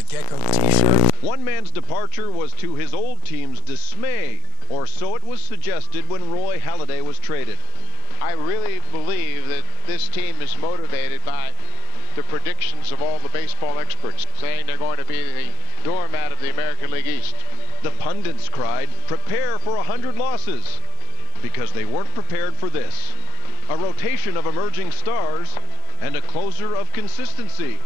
the Gecko t-shirt. One man's departure was to his old team's dismay, or so it was suggested when Roy Halladay was traded. I really believe that this team is motivated by the predictions of all the baseball experts, saying they're going to be the doormat of the American League East. The pundits cried, prepare for 100 losses, because they weren't prepared for this. A rotation of emerging stars and a closer of consistency.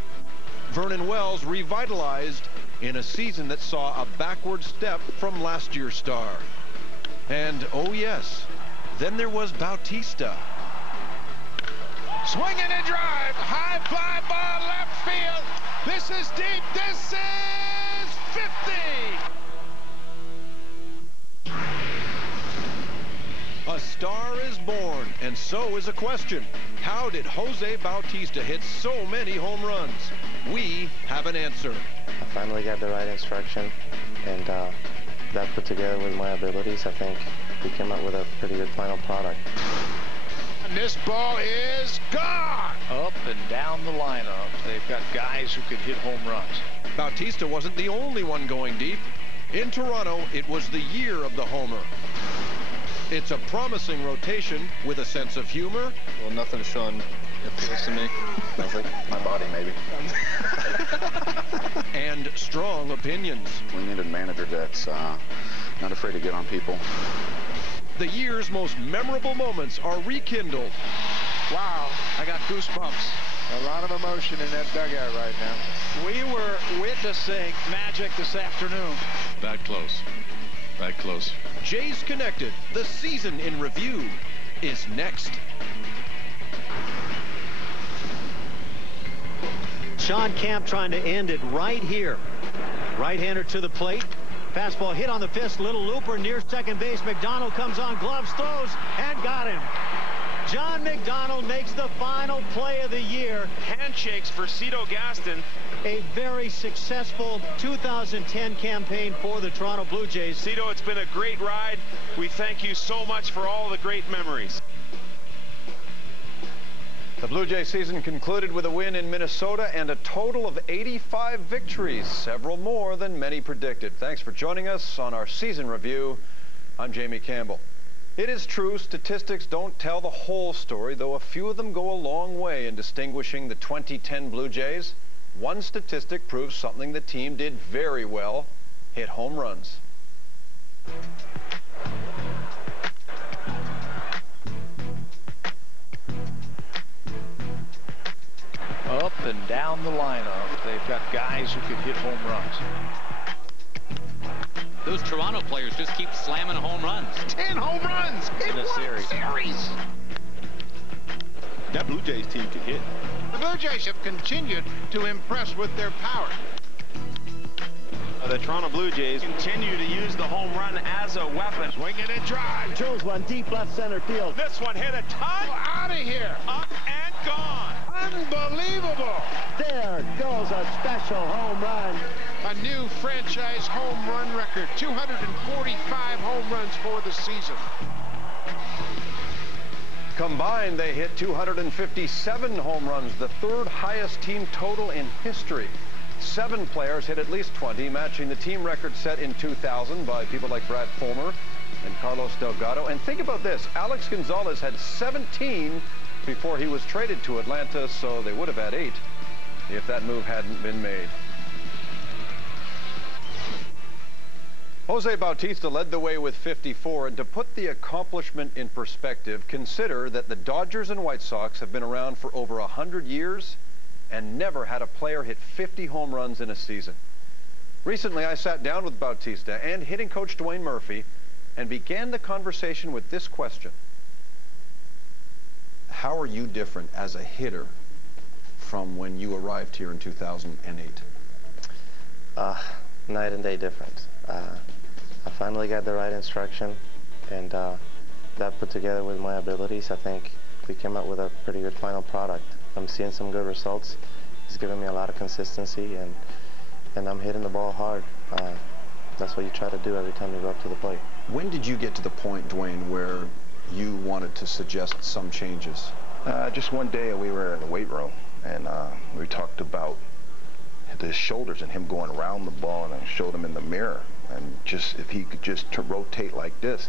Vernon Wells revitalized in a season that saw a backward step from last year's star. And oh yes, then there was Bautista. Swinging and drive, high fly ball left field. This is deep, this is 50. A star is born, and so is a question. How did Jose Bautista hit so many home runs? We have an answer. I finally got the right instruction, and that put together with my abilities, I think we came up with a pretty good final product. And this ball is gone. Up and down the lineup, they've got guys who could hit home runs. Bautista wasn't the only one going deep. In Toronto, it was the year of the homer. It's a promising rotation with a sense of humor. Well, nothing Sean appeals to me. I like my body, maybe. And strong opinions. We need a manager that's not afraid to get on people. The year's most memorable moments are rekindled. Wow, I got goosebumps. A lot of emotion in that dugout right now. We were witnessing magic this afternoon. That close. That close. Jays Connected, the season in review, is next. Sean Camp trying to end it right here. Right-hander to the plate. Fastball hit on the fist. Little looper near second base. McDonald comes on, gloves, throws, and got him. John McDonald makes the final play of the year. Handshakes for Cito Gaston. A very successful 2010 campaign for the Toronto Blue Jays. Cito, it's been a great ride. We thank you so much for all the great memories. The Blue Jay season concluded with a win in Minnesota and a total of 85 victories, several more than many predicted. Thanks for joining us on our season review. I'm Jamie Campbell. It is true statistics don't tell the whole story, though a few of them go a long way in distinguishing the 2010 Blue Jays. One statistic proves something the team did very well: hit home runs. Up and down the lineup, they've got guys who could hit home runs. Those Toronto players just keep slamming home runs. 10 home runs in one series. That Blue Jays team can hit. The Blue Jays have continued to impress with their power. The Toronto Blue Jays continue to use the home run as a weapon. Swinging and drive. Drills one deep left center field. This one hit a ton. Out of here. Up and gone. Unbelievable. There goes a special home run. A new franchise home run record. 245 home runs for the season. Combined, they hit 257 home runs, the third highest team total in history. 7 players hit at least 20, matching the team record set in 2000 by people like Brad Fulmer and Carlos Delgado. And think about this, Alex Gonzalez had 17 before he was traded to Atlanta, so they would have had 8 if that move hadn't been made. Jose Bautista led the way with 54, and to put the accomplishment in perspective, consider that the Dodgers and White Sox have been around for over 100 years and never had a player hit 50 home runs in a season. Recently, I sat down with Bautista and hitting coach Dwayne Murphy and began the conversation with this question. How are you different as a hitter from when you arrived here in 2008? Night and day difference. I finally got the right instruction, and that put together with my abilities, I think we came up with a pretty good final product. I'm seeing some good results. He's giving me a lot of consistency, and I'm hitting the ball hard. That's what you try to do every time you go up to the plate. When did you get to the point, Dwayne, where you wanted to suggest some changes? Just one day we were in the weight room, and we talked about his shoulders and him going around the ball, and I showed him in the mirror, and just if he could just to rotate like this,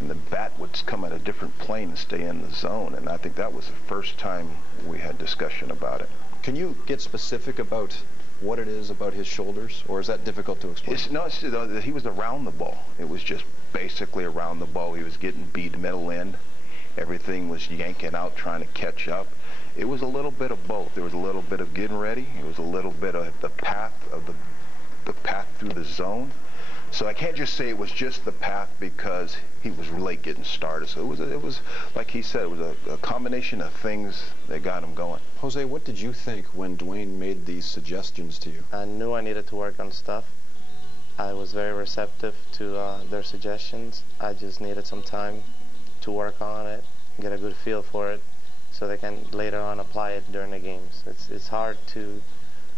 and the bat would come at a different plane and stay in the zone. And I think that was the first time we had discussion about it. Can you get specific about what it is about his shoulders, or is that difficult to explain? He was around the ball. It was just basically around the ball. He was getting beat middle end. Everything was yanking out, trying to catch up. It was a little bit of both. There was a little bit of getting ready. It was a little bit of the path through the zone. So I can't just say it was just the path because he was late getting started. So it was like he said, it was a combination of things that got him going. Jose, what did you think when Dwayne made these suggestions to you? I knew I needed to work on stuff. I was very receptive to their suggestions. I just needed some time to work on it, get a good feel for it, so they can later on apply it during the games. It's hard to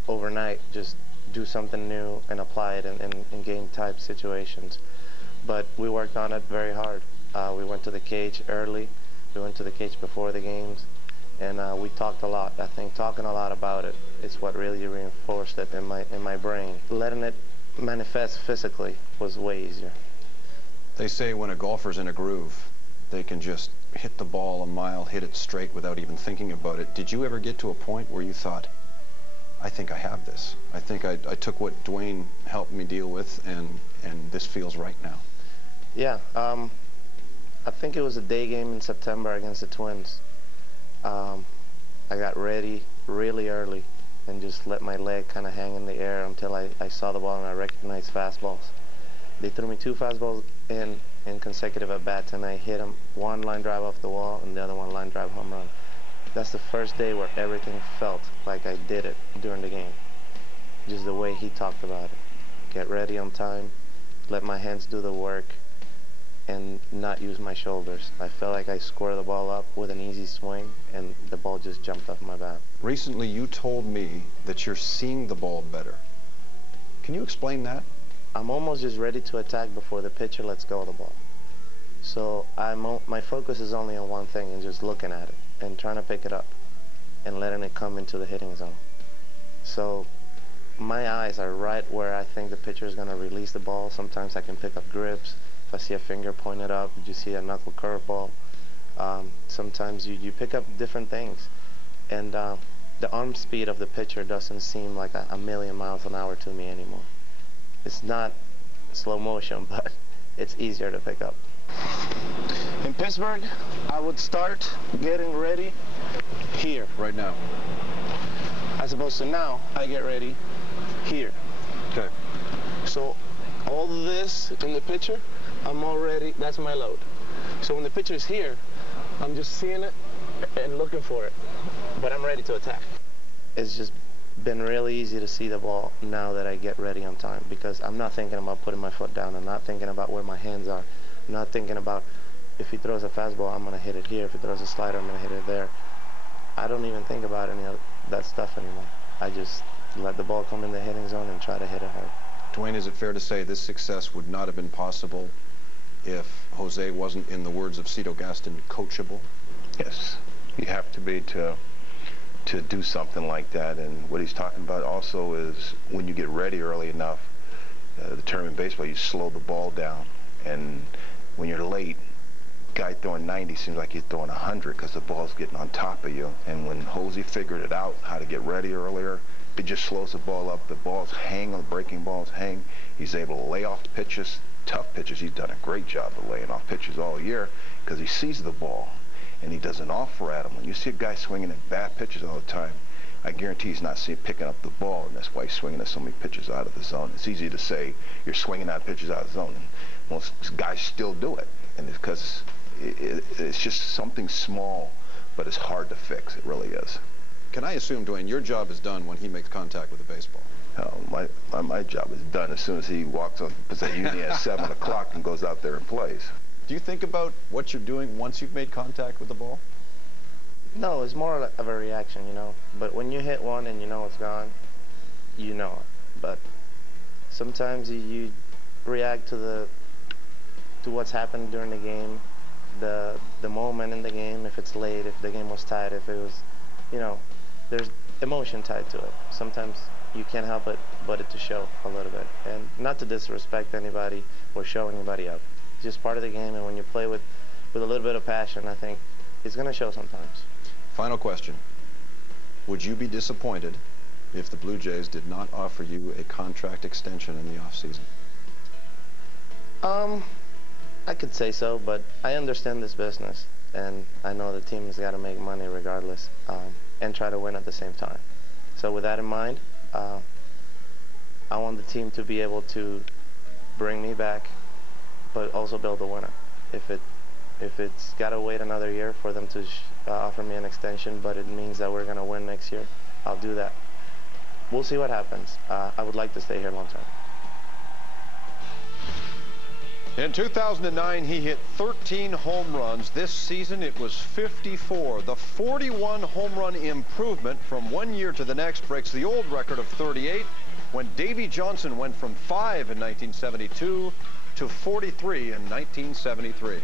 overnight just do something new and apply it in game type situations. But we worked on it very hard. We went to the cage early. We went to the cage before the games, and we talked a lot. I think talking a lot about it is what really reinforced it in my brain. Letting it manifest physically was way easier. They say when a golfer's in a groove, they can just hit the ball a mile, hit it straight without even thinking about it. Did you ever get to a point where you thought, I think I have this. I think I took what Dwayne helped me deal with, and this feels right now? Yeah, I think it was a day game in September against the Twins. I got ready really early and just let my leg kind of hang in the air until I saw the ball and I recognized fastballs. They threw me 2 fastballs in consecutive at-bats, and I hit them, one line drive off the wall and the other one line drive home run. That's the first day where everything felt like I did it during the game. Just the way he talked about it. Get ready on time, let my hands do the work, and not use my shoulders. I felt like I squared the ball up with an easy swing, and the ball just jumped off my bat. Recently, you told me that you're seeing the ball better. Can you explain that? I'm almost just ready to attack before the pitcher lets go of the ball. So my focus is only on one thing and just looking at it and trying to pick it up and letting it come into the hitting zone. So my eyes are right where I think the pitcher is going to release the ball. Sometimes I can pick up grips. If I see a finger pointed up, you see a knuckle curveball. Sometimes you pick up different things. And the arm speed of the pitcher doesn't seem like a million miles an hour to me anymore. It's not slow motion, but it's easier to pick up. In Pittsburgh, I would start getting ready here. Right now? As opposed to now, I get ready here. Okay. So all this in the pitcher, I'm already, that's my load. So when the pitcher's here, I'm just seeing it and looking for it, but I'm ready to attack. It's just been really easy to see the ball now that I get ready on time, because I'm not thinking about putting my foot down. I'm not thinking about where my hands are. I'm not thinking about if he throws a fastball, I'm going to hit it here. If he throws a slider, I'm going to hit it there. I don't even think about any of that stuff anymore. I just let the ball come in the hitting zone and try to hit it hard. Dwayne, is it fair to say this success would not have been possible if Jose wasn't, in the words of Cito Gaston, coachable? Yes, you have to be to do something like that. And what he's talking about also is when you get ready early enough, the term in baseball, you slow the ball down. And when you're late, guy throwing 90 seems like he's throwing 100 because the ball's getting on top of you. And when Jose figured it out, how to get ready earlier, it just slows the ball up. The balls hang, the breaking balls hang. He's able to lay off pitches, tough pitches. He's done a great job of laying off pitches all year because he sees the ball and he doesn't offer at him. When you see a guy swinging at bad pitches all the time, I guarantee he's not picking up the ball, and that's why he's swinging at so many pitches out of the zone. It's easy to say you're swinging at pitches out of the zone, and most guys still do it, and it's because it's just something small, but it's hard to fix. It really is. Can I assume, Dwayne, your job is done when he makes contact with the baseball? My job is done as soon as he walks on the union at 7 o'clock and goes out there and plays. Do you think about what you're doing once you've made contact with the ball? No, it's more of a reaction, you know. But when you hit one and you know it's gone, you know it. But sometimes you react to what's happened during the game, the moment in the game, if it's late, if the game was tied, if it was, you know, there's emotion tied to it. Sometimes you can't help it but it to show a little bit. And not to disrespect anybody or show anybody up. It's just part of the game, and when you play with a little bit of passion, I think it's going to show sometimes. Final question. Would you be disappointed if the Blue Jays did not offer you a contract extension in the offseason? I could say so, but I understand this business, and I know the team has got to make money regardless, and try to win at the same time. So with that in mind, I want the team to be able to bring me back, but also build a winner. If it's got to wait another year for them to offer me an extension, but it means that we're going to win next year, I'll do that. We'll see what happens. I would like to stay here long term. In 2009, he hit 13 home runs. This season, it was 54. The 41 home run improvement from one year to the next breaks the old record of 38, when Davey Johnson went from 5 in 1972 to 43 in 1973.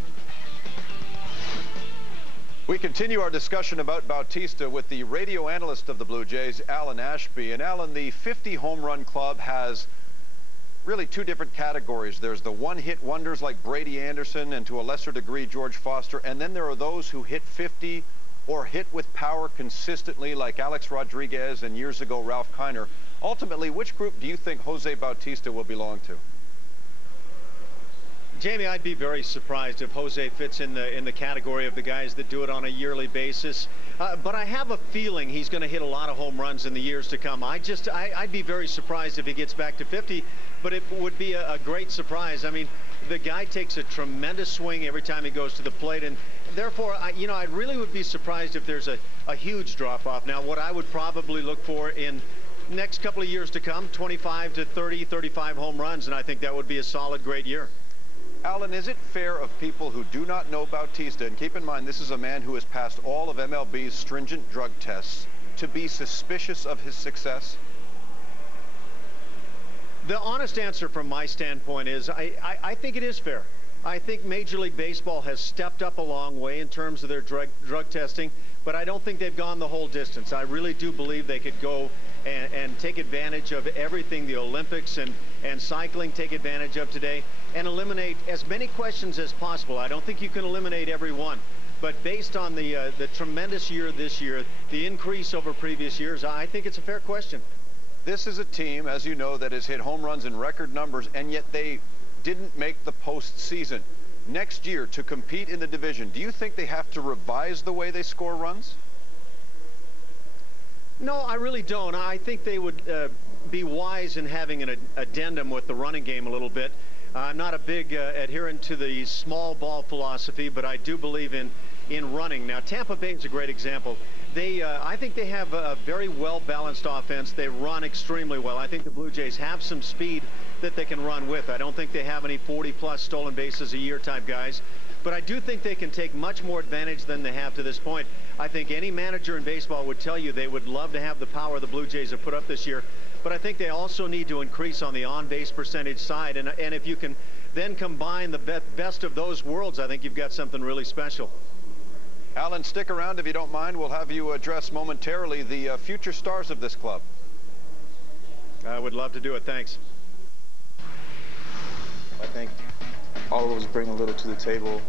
We continue our discussion about Bautista with the radio analyst of the Blue Jays, Alan Ashby. And Alan, the 50 home run club has really two different categories. There's the one-hit wonders like Brady Anderson and to a lesser degree George Foster, and then there are those who hit 50 or hit with power consistently like Alex Rodriguez and years ago Ralph Kiner. Ultimately, which group do you think Jose Bautista will belong to? Jamie, I'd be very surprised if Jose fits in the category of the guys that do it on a yearly basis. But I have a feeling he's going to hit a lot of home runs in the years to come. I'd be very surprised if he gets back to 50, but it would be a great surprise. I mean, the guy takes a tremendous swing every time he goes to the plate, and therefore, I really would be surprised if there's a huge drop-off. Now, what I would probably look for in next couple of years to come, 25 to 30, 35 home runs, and I think that would be a solid, great year. Alan, is it fair of people who do not know Bautista, and keep in mind this is a man who has passed all of MLB's stringent drug tests, to be suspicious of his success? The honest answer from my standpoint is I think it is fair. I think Major League Baseball has stepped up a long way in terms of their drug testing, but I don't think they've gone the whole distance. I really do believe they could go and take advantage of everything the Olympics and cycling take advantage of today and eliminate as many questions as possible. I don't think you can eliminate every one, but based on the tremendous year this year, the increase over previous years, I think it's a fair question. This is a team, as you know, that has hit home runs in record numbers, and yet they didn't make the postseason. Next year, to compete in the division, do you think they have to revise the way they score runs? No, I really don't. I think they would be wise in having an addendum with the running game a little bit. I'm not a big adherent to the small ball philosophy, but I do believe in running. Now, Tampa Bay is a great example. I think they have a very well-balanced offense. They run extremely well. I think the Blue Jays have some speed that they can run with. I don't think they have any 40-plus stolen bases a year type guys, but I do think they can take much more advantage than they have to this point. I think any manager in baseball would tell you they would love to have the power the Blue Jays have put up this year, but I think they also need to increase on the on-base percentage side, and if you can then combine the best of those worlds, I think you've got something really special. Alan, stick around if you don't mind. We'll have you address momentarily the future stars of this club. I would love to do it. Thanks. I think all of us bring a little to the table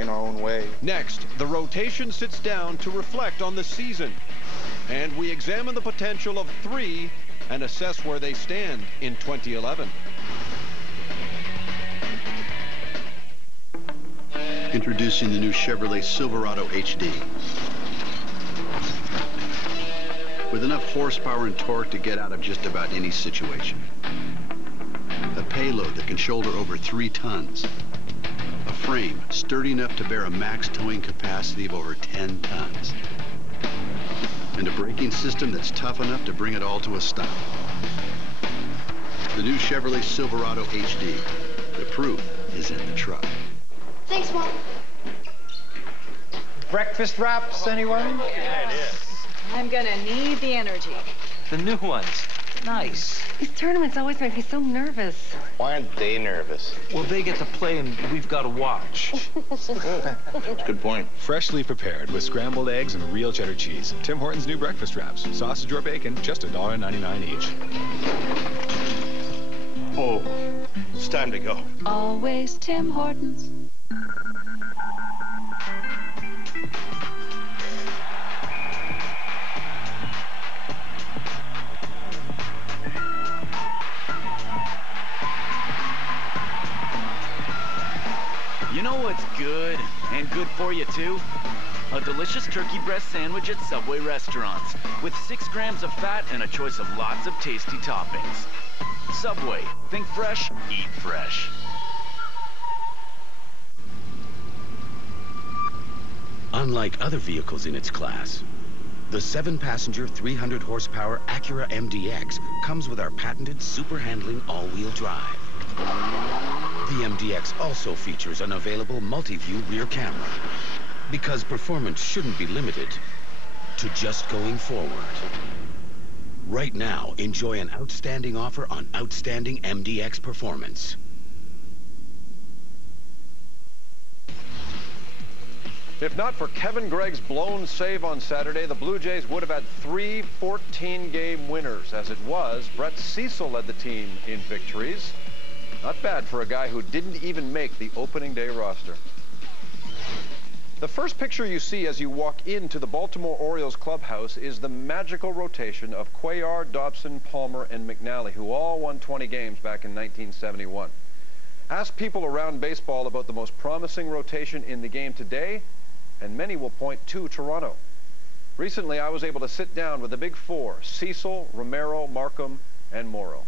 in our own way. Next, the rotation sits down to reflect on the season, and we examine the potential of 3 and assess where they stand in 2011. Introducing the new Chevrolet Silverado HD. With enough horsepower and torque to get out of just about any situation. A payload that can shoulder over 3 tons. A frame sturdy enough to bear a max towing capacity of over 10 tons. And a braking system that's tough enough to bring it all to a stop. The new Chevrolet Silverado HD. The proof is in the truck. Thanks, Mom. Breakfast wraps, anyone? I'm gonna need the energy. The new ones. Nice. These tournaments always make me so nervous. Why aren't they nervous? Well, they get to play and we've got to watch. That's a good point. Freshly prepared with scrambled eggs and real cheddar cheese. Tim Hortons new breakfast wraps. Sausage or bacon, just $1.99 each. Oh, it's time to go. Always Tim Hortons. You know what's good, and good for you too? A delicious turkey breast sandwich at Subway restaurants with 6 grams of fat and a choice of lots of tasty toppings. Subway, think fresh, eat fresh. Unlike other vehicles in its class, the 7-passenger 300-horsepower Acura MDX comes with our patented super handling all-wheel drive. The MDX also features an available multi-view rear camera, because performance shouldn't be limited to just going forward. Right now, enjoy an outstanding offer on outstanding MDX performance. If not for Kevin Gregg's blown save on Saturday, the Blue Jays would have had 3 14-game winners. As it was, Brett Cecil led the team in victories. Not bad for a guy who didn't even make the opening day roster. The first picture you see as you walk into the Baltimore Orioles clubhouse is the magical rotation of Cuellar, Dobson, Palmer, and McNally, who all won 20 games back in 1971. Ask people around baseball about the most promising rotation in the game today, and many will point to Toronto. Recently, I was able to sit down with the Big Four: Cecil, Romero, Markham, and Morrow.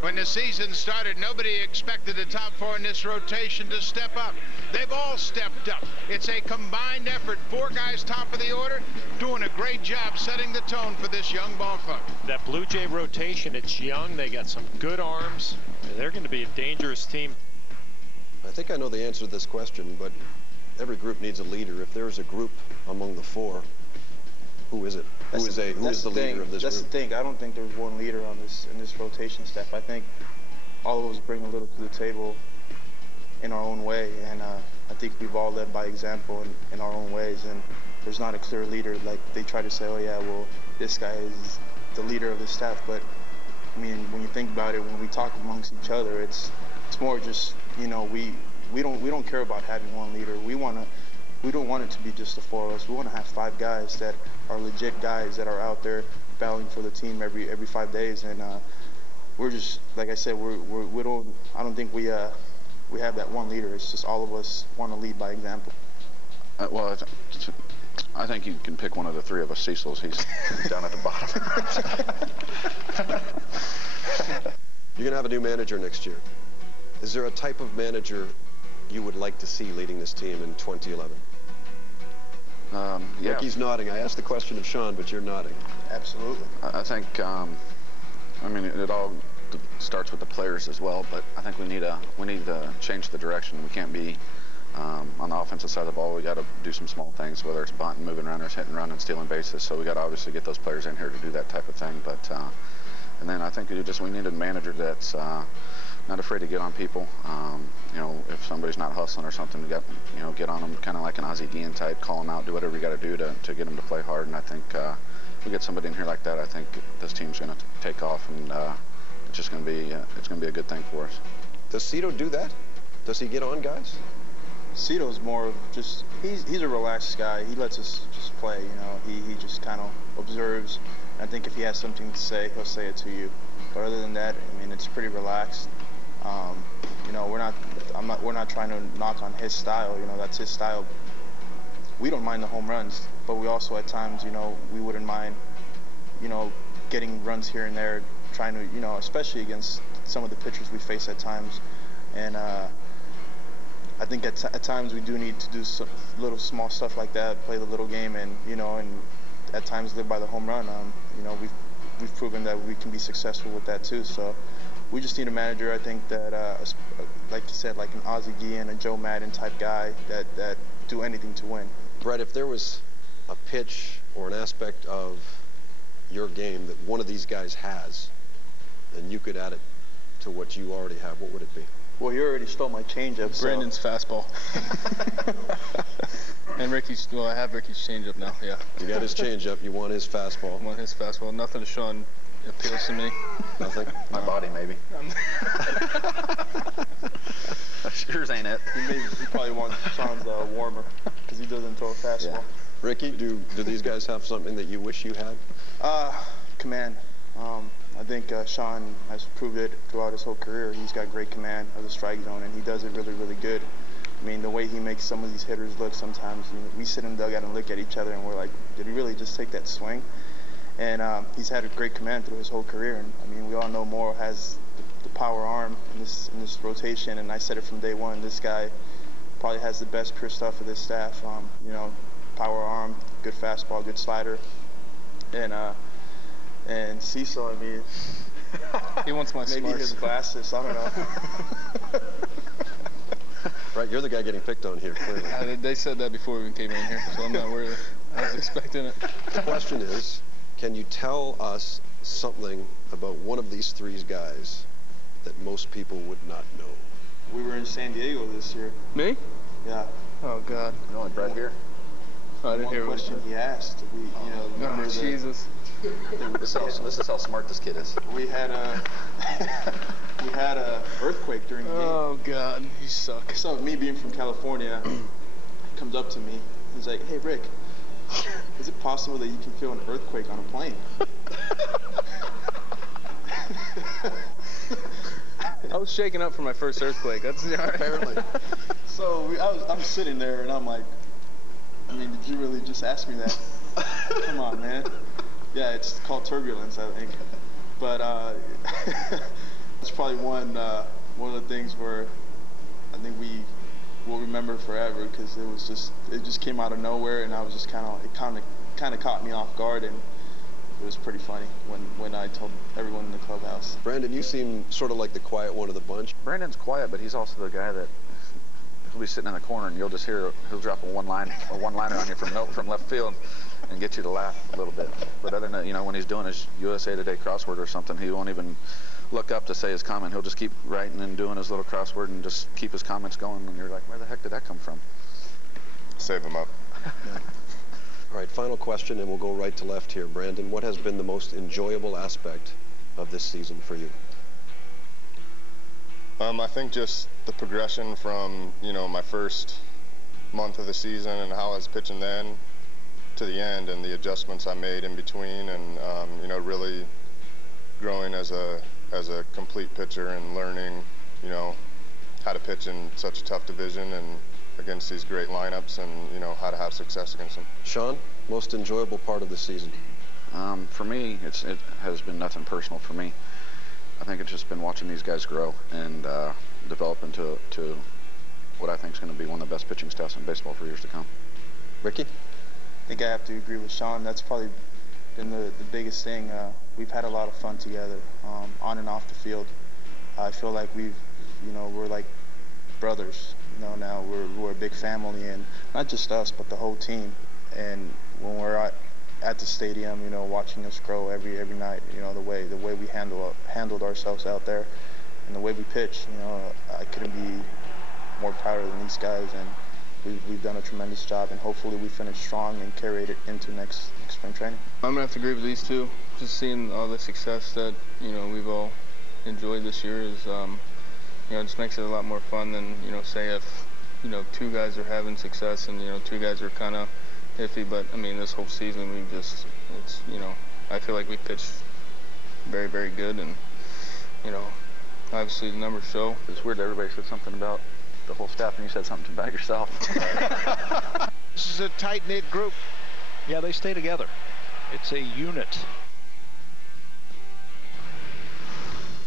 When the season started, nobody expected the top 4 in this rotation to step up. They've all stepped up. It's a combined effort. 4 guys top of the order, doing a great job setting the tone for this young ball club. That Blue Jay rotation, it's young. They got some good arms. They're going to be a dangerous team. I think I know the answer to this question, but every group needs a leader. If there's a group among the 4, who is it? Who is the leader of this group? That's the thing. I don't think there's one leader on in this rotation staff. I think all of us bring a little to the table in our own way, and I think we've all led by example in our own ways. And there's not a clear leader. Like they try to say, oh yeah, well this guy is the leader of the staff. But I mean, when you think about it, when we talk amongst each other, it's more just, you know, we don't care about having one leader. We don't want it to be just the 4 of us. We want to have 5 guys that are legit guys that are out there battling for the team every 5 days. And we're just, like I said, I don't think we have that one leader. It's just all of us want to lead by example. Well, I think you can pick one of the 3 of us. Cecil's, he's down at the bottom. You're going to have a new manager next year. Is there a type of manager you would like to see leading this team in 2011? Yeah. Ricky's nodding. I asked the question of Sean, but you're nodding. Absolutely. I think, I mean, it all starts with the players as well, but I think we need to change the direction. We can't be on the offensive side of the ball. We got to do some small things, whether it's bunting, moving runners, hitting, running, stealing bases. So we got to obviously get those players in here to do that type of thing. But and then I think we need a manager that's not afraid to get on people. You know, if somebody's not hustling or something, get on them, kind of like an Ozzie Guillen type, call them out, do whatever you got to do to get them to play hard. And I think we get somebody in here like that, I think this team's going to take off, and it's just going to be it's going to be a good thing for us. Does Cito do that? Does he get on guys? Cito's more of just he's a relaxed guy. He lets us just play. You know, he just kind of observes. I think if he has something to say, he'll say it to you. But other than that, I mean, it's pretty relaxed. You know, we're not trying to knock on his style. You know, that's his style. We don't mind the home runs, but we also at times, you know, we wouldn't mind, you know, getting runs here and there, trying to, you know, especially against some of the pitchers we face at times. And I think at times we do need to do some little small stuff like that, play the little game, and you know, and at times live by the home run. You know, we've proven that we can be successful with that too. So we just need a manager, I think, that like you said, like an Ozzie Guillen, a Joe Madden type guy that do anything to win. Brett, if there was a pitch or an aspect of your game that one of these guys has, and you could add it to what you already have, what would it be? Well, you already stole my changeup. Brandon's fastball. And Ricky's, well, I have Ricky's changeup now, yeah. You got his changeup, you want his fastball. I want his fastball. Nothing to Sean appeals to me. Nothing? My body, maybe. Yours ain't it. He probably wants Sean's warmer, because he doesn't throw a fastball. Yeah. Ricky, do these guys have something that you wish you had? Command. I think Sean has proved it throughout his whole career. He's got great command of the strike zone, and he does it really, really good. I mean, the way he makes some of these hitters look sometimes, you know, we sit in the dugout and look at each other and we're like, did he really just take that swing? And he's had a great command through his whole career. And I mean, we all know Morrow has the power arm in this rotation, and I said it from day one. This guy probably has the best pure stuff of this staff. You know, power arm, good fastball, good slider, and Cecil, I mean, he wants my maybe smarts. his glasses. I don't know. Right, you're the guy getting picked on here, clearly. They said that before we even came in here, so I'm not worried. I was expecting it. The question is, can you tell us something about one of these three guys that most people would not know? We were in San Diego this year. Me? Yeah. Oh, God. You only bred here? Oh, I didn't hear one question he asked. We, you know, remember Jesus. This is how smart this kid is. We had a earthquake during the game. Oh God, you suck. So me being from California, comes up to me. He's like, "Hey Rick, is it possible that you can feel an earthquake on a plane?" I was shaking up for my first earthquake. That's apparently. So I'm sitting there and I'm like, I mean, did you really just ask me that? Come on, man. Yeah, it's called turbulence, I think. But it's probably one of the things where I think we will remember forever, because it just came out of nowhere, and I was just kind of caught me off guard, and it was pretty funny when I told everyone in the clubhouse. Brandon, you seem sort of like the quiet one of the bunch. Brandon's quiet, but he's also the guy that he'll be sitting in the corner and you'll just hear he'll drop a one-liner on you from left field and get you to laugh a little bit. But other than that, you know, when he's doing his USA Today crossword or something, he won't even look up to say his comment. He'll just keep writing and doing his little crossword and just keep his comments going. And you're like, where the heck did that come from? Save him up. All right, final question, and we'll go right to left here. Brandon, what has been the most enjoyable aspect of this season for you? I think just the progression from, you know, my first month of the season and how I was pitching then to the end, and the adjustments I made in between, and you know, really growing as a complete pitcher and learning, you know, how to pitch in such a tough division and against these great lineups, and you know, how to have success against them. Sean, most enjoyable part of the season? For me, it has been nothing personal for me. I think it's just been watching these guys grow and develop into what I think is going to be one of the best pitching staffs in baseball for years to come. Ricky? I think I have to agree with Sean. That's probably been the biggest thing. We've had a lot of fun together, on and off the field. I feel like we're like brothers. You know, now we're a big family, and not just us, but the whole team. And when we're at the stadium, you know, watching us grow every night, you know, the way we handled ourselves out there, and the way we pitch, you know, I couldn't be more prouder than these guys, and we've done a tremendous job, and hopefully we finish strong and carry it into next spring training. I'm gonna have to agree with these two. Just seeing all the success that, you know, we've all enjoyed this year is, you know, it just makes it a lot more fun than, you know, say if, you know, two guys are having success and, you know, two guys are kind of iffy. But I mean, this whole season it's, you know, I feel like we pitched very, very good, and, you know, obviously the numbers show. It's weird that everybody said something about the whole staff and you said something about yourself. This is a tight-knit group. Yeah, they stay together. It's a unit.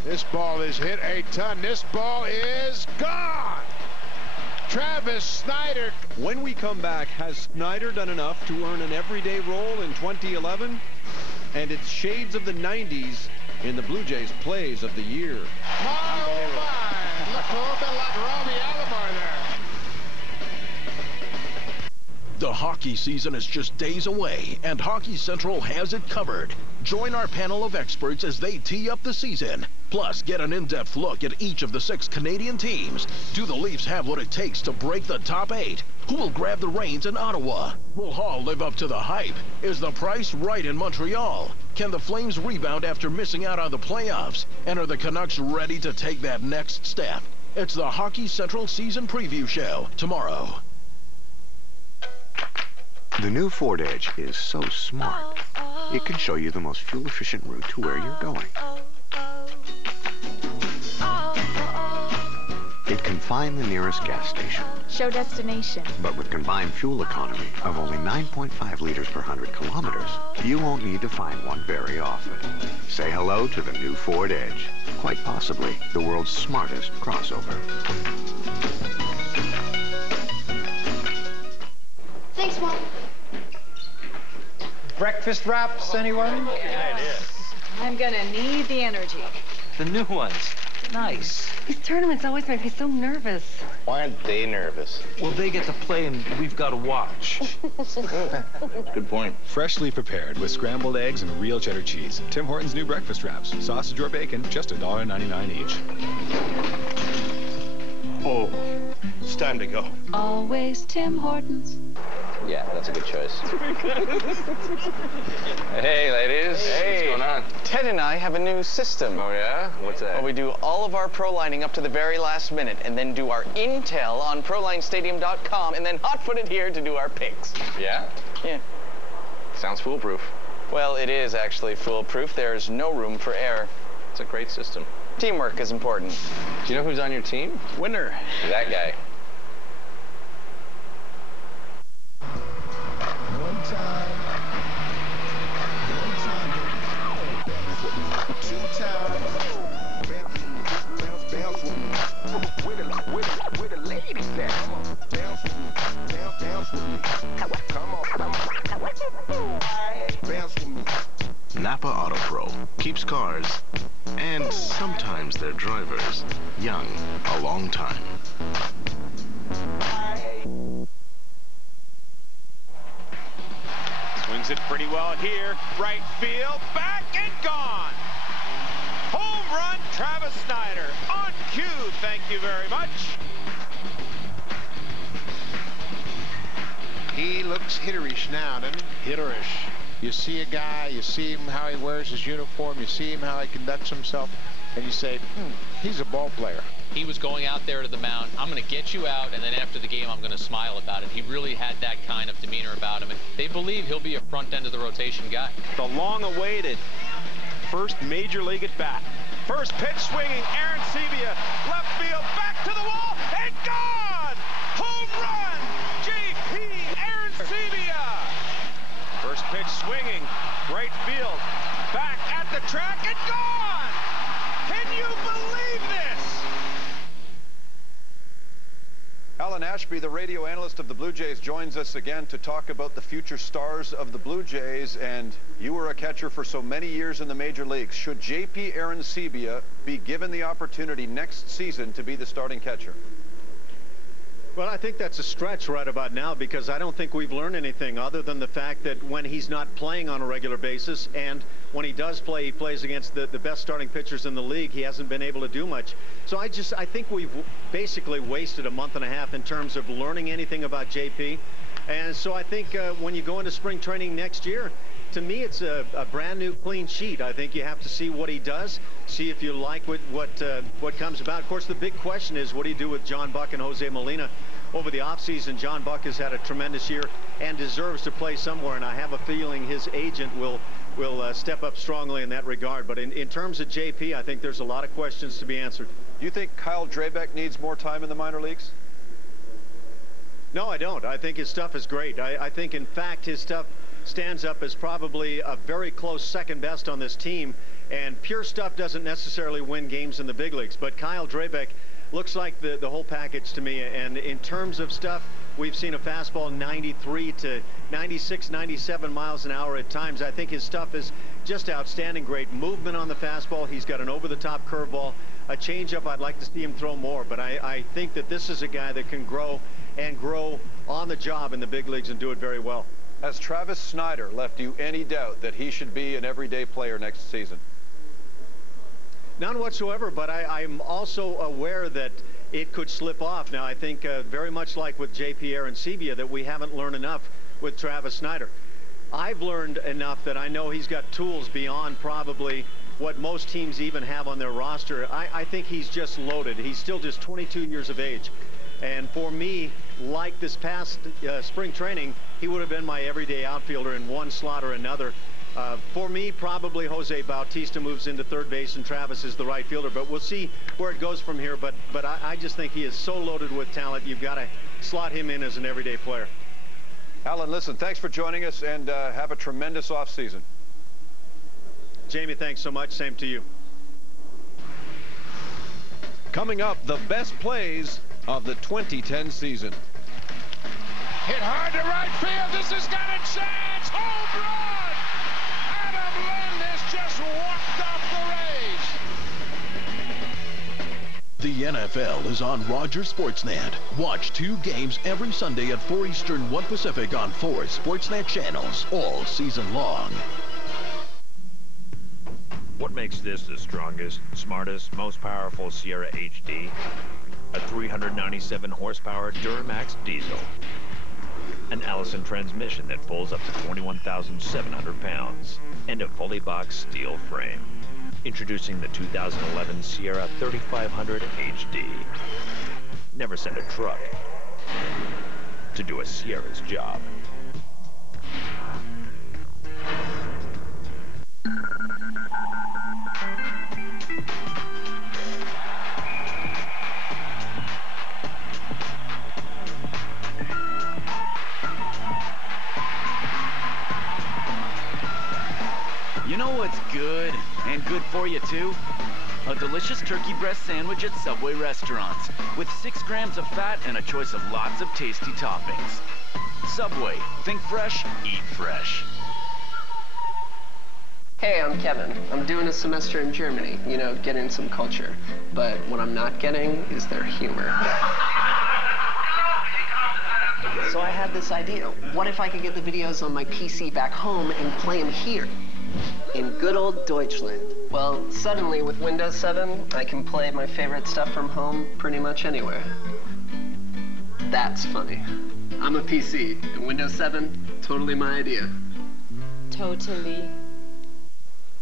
This ball is hit a ton. This ball is gone. Travis Snyder. When we come back, has Snyder done enough to earn an everyday role in 2011? And it's shades of the 90s in the Blue Jays plays of the year. Oh my! Look a little bit like Robbie Alomar there. The hockey season is just days away, and Hockey Central has it covered. Join our panel of experts as they tee up the season. Plus, get an in-depth look at each of the 6 Canadian teams. Do the Leafs have what it takes to break the top 8? Who will grab the reins in Ottawa? Will Hall live up to the hype? Is the price right in Montreal? Can the Flames rebound after missing out on the playoffs? And are the Canucks ready to take that next step? It's the Hockey Central Season Preview Show tomorrow. The new Ford Edge is so smart. It can show you the most fuel-efficient route to where you're going. It can find the nearest gas station. Show destination. But with combined fuel economy of only 9.5 liters per 100 kilometers, you won't need to find one very often. Say hello to the new Ford Edge. Quite possibly the world's smartest crossover. Thanks, Mom. Breakfast wraps, anyone? I'm gonna need the energy. The new ones. Nice. These tournaments always make me so nervous. Why aren't they nervous? Well, they get to play and we've got to watch. Good point. Freshly prepared with scrambled eggs and real cheddar cheese. Tim Hortons new breakfast wraps. Sausage or bacon, just $1.99 each. Oh, it's time to go. Always Tim Hortons. Yeah, that's a good choice. Hey, ladies. Hey. What's going on? Ted and I have a new system. Oh, yeah? What's that? Well, we do all of our pro lining up to the very last minute, and then do our intel on ProLineStadium.com, and then hot-foot it here to do our picks. Yeah? Yeah. Sounds foolproof. Well, it is actually foolproof. There's no room for error. It's a great system. Teamwork is important. Do you know who's on your team? Winner. That guy. Napa Auto Pro keeps cars, and sometimes their drivers, young a long time. Swings it pretty well here. Right field, back and gone. Home run, Travis Snyder. On cue, thank you very much. He looks hitterish now, doesn't he? Hitterish. You see a guy, you see him how he wears his uniform, you see him how he conducts himself, and you say, he's a ball player. He was going out there to the mound, I'm going to get you out, and then after the game, I'm going to smile about it. He really had that kind of demeanor about him, and they believe he'll be a front end of the rotation guy. The long-awaited first major league at bat. First pitch swinging, Aaron Sebia, left field, back to the wall, and gone! Home run! J.P. Aaron Sebia! First pitch swinging, right field, back at the track, and gone! Can you believe this? Alan Ashby, the radio analyst of the Blue Jays, joins us again to talk about the future stars of the Blue Jays. And you were a catcher for so many years in the major leagues. Should J.P. Aaron Sebia be given the opportunity next season to be the starting catcher? Well, I think that's a stretch right about now, because I don't think we've learned anything other than the fact that when he's not playing on a regular basis, and when he does play, he plays against the best starting pitchers in the league. He hasn't been able to do much. So I think we've basically wasted a month and a half in terms of learning anything about JP. And so I think when you go into spring training next year, to me, it's a brand new clean sheet. I think you have to see what he does, see if you like what comes about. Of course, the big question is, what do you do with John Buck and Jose Molina over the offseason? John Buck has had a tremendous year and deserves to play somewhere, and I have a feeling his agent will step up strongly in that regard. But in terms of JP, I think there's a lot of questions to be answered. Do you think Kyle Drabek needs more time in the minor leagues? No, I don't. I think his stuff is great. I think, in fact, his stuff stands up as probably a very close second best on this team, and pure stuff doesn't necessarily win games in the big leagues, but Kyle Drabek looks like the whole package to me. And in terms of stuff, we've seen a fastball 93 to 96, 97 miles an hour at times. I think his stuff is just outstanding. Great movement on the fastball. He's got an over-the-top curveball, a changeup. I'd like to see him throw more, but I think that this is a guy that can grow and grow on the job in the big leagues and do it very well. Has Travis Snyder left you any doubt that he should be an everyday player next season? None whatsoever, but I'm also aware that it could slip off. Now, I think very much like with JP Arancibia that we haven't learned enough with Travis Snyder. I've learned enough that I know he's got tools beyond probably what most teams even have on their roster. I think he's just loaded. He's still just 22 years of age. And for me, like this past spring training, he would have been my everyday outfielder in one slot or another. For me, probably Jose Bautista moves into third base and Travis is the right fielder, but we'll see where it goes from here. But I just think he is so loaded with talent. You've got to slot him in as an everyday player. Alan, listen, thanks for joining us, and have a tremendous offseason. Jamie, thanks so much. Same to you. Coming up, the best plays of the 2010 season. Hit hard to right field. This has got a chance. Home run! Adam Lind has just walked off the Rays. The NFL is on Rogers Sportsnet. Watch 2 games every Sunday at 4 Eastern, 1 Pacific on 4 Sportsnet channels all season long. What makes this the strongest, smartest, most powerful Sierra HD? A 397 horsepower Duramax diesel. An Allison transmission that pulls up to 21,700 pounds. And a fully boxed steel frame. Introducing the 2011 Sierra 3500 HD. Never send a truck to do a Sierra's job. You know what's good, and good for you too? A delicious turkey breast sandwich at Subway restaurants with 6 grams of fat and a choice of lots of tasty toppings. Subway, think fresh, eat fresh. Hey, I'm Kevin. I'm doing a semester in Germany, you know, getting some culture. But what I'm not getting is their humor. So I had this idea. What if I could get the videos on my PC back home and play them here? In good old Deutschland. Well, suddenly with Windows 7, I can play my favorite stuff from home pretty much anywhere. That's funny. I'm a PC, and Windows 7, totally my idea. Totally.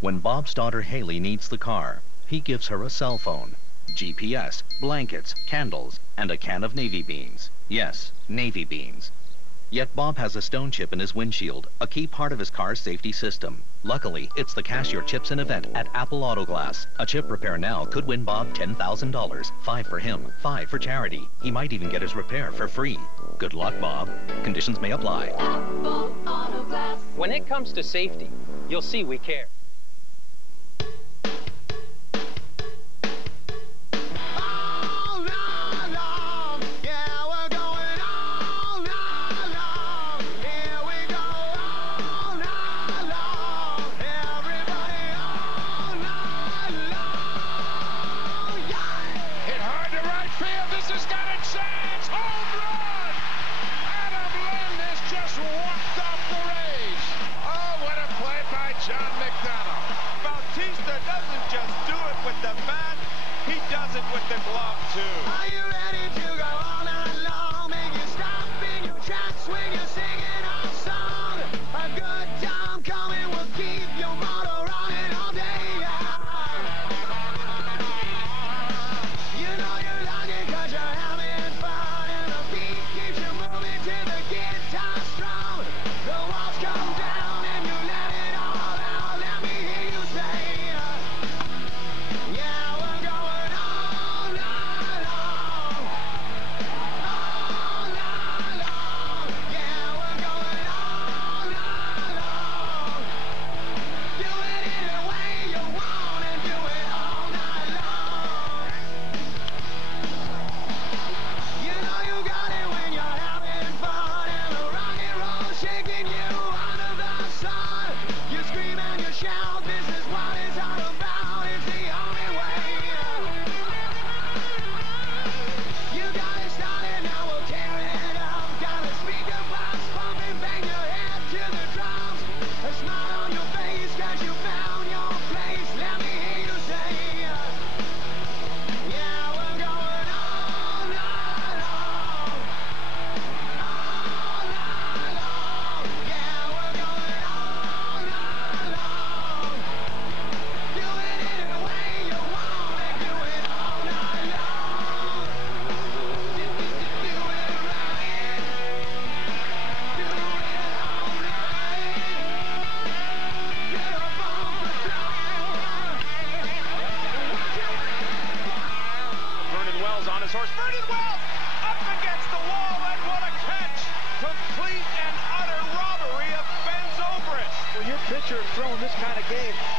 When Bob's daughter Haley needs the car, he gives her a cell phone, GPS, blankets, candles, and a can of Navy beans. Yes, Navy beans. Yet Bob has a stone chip in his windshield, a key part of his car's safety system. Luckily, it's the Cash Your Chips in event at Apple Auto Glass. A chip repair now could win Bob $10,000. 5 for him, 5 for charity. He might even get his repair for free. Good luck, Bob. Conditions may apply. Apple Auto Glass. When it comes to safety, you'll see we care.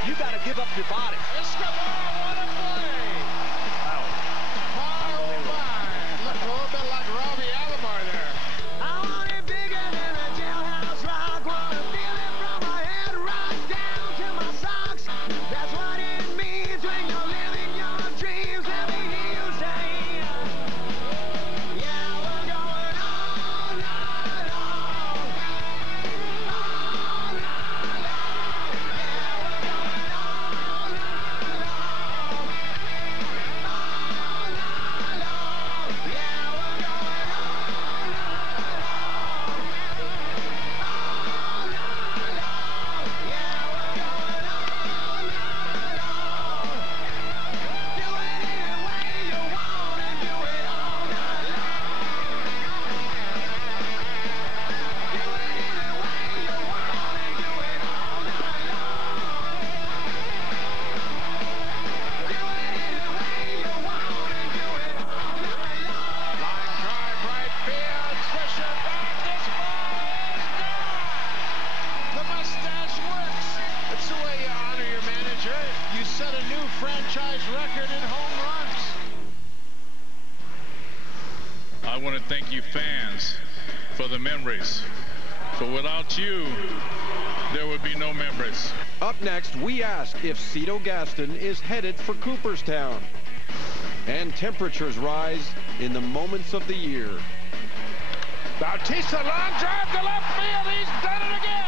You got to give up your body. Escobar, what a play! Wow. My, oh my. Looked a little bit like Robbie Alomar there. I want it bigger than a jailhouse rock. Wanna feel it from my head right down to my socks. That's what it means when you're living your dreams. Let me hear you say, yeah, we're going all night long. All night long. Yeah, we're going all night long. All night long. Yeah, we're going all night long. All night long. Yeah, we're going all night long. Do it any way you want and do it all night long. Do it any way you want and do it all night long. Do it any way you want and do it all night long. Line drive, right field. Swisher back. This ball is gone. The mustache works. It's the way you honor your manager. You set a new franchise record in home runs. I want to thank you fans for the memories. For without you, there would be no memories. Up next, we ask if Cito Gaston is headed for Cooperstown. And temperatures rise in the moments of the year. Bautista, long drive to left field. He's done it again.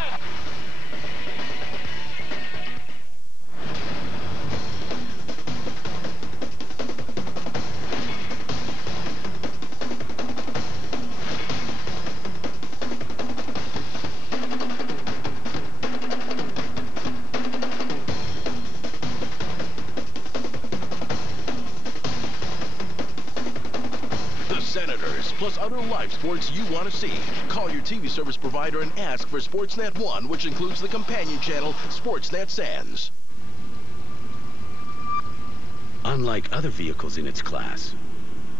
The Senators, plus other live sports you want to see. Call your TV service provider and ask for Sportsnet 1, which includes the companion channel, Sportsnet Sands. Unlike other vehicles in its class,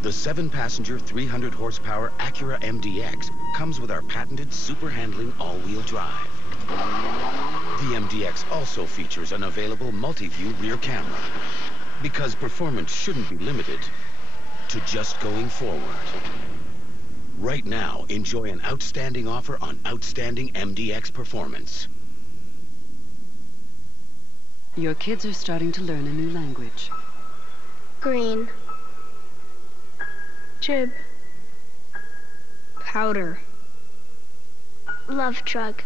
the 7-passenger 300-horsepower Acura MDX comes with our patented super handling all-wheel drive. The MDX also features an available multi-view rear camera, because performance shouldn't be limited to just going forward. Right now, enjoy an outstanding offer on outstanding MDX performance. Your kids are starting to learn a new language. Green. Jib. Powder. Love truck.